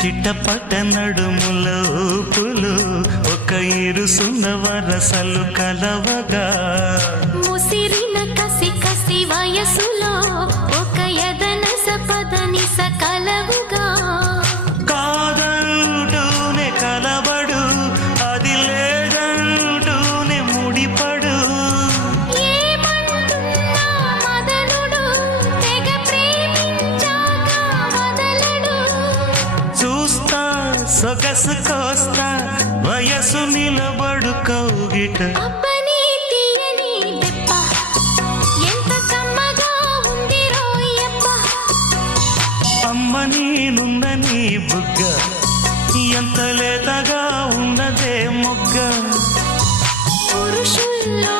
చిట్టపట నడుముల ఊపులు ఒక ఇరుసున్న వరసలు కలవగా ముసిరిన కసి కసి వయసులో ఒక యదన సపదని సకలవుగా కాదంటూనే కలబడు అది లేదంటూనే ముడిపడు ఏమంటున్నా మదనుడు తెగ ప్రేమించాక వదలడు చూస్తా సొగసు కోస్తా వయసు నిలబడు కౌగిట అబ్బని తీయని దెబ్బ ఎంత కమ్మగా ఉంది రోయప్ప అమ్మ నేనున్న నీ బుగ్గ ఎంత లేతగా ఉన్నదే మొగ్గ పురుషుల్లో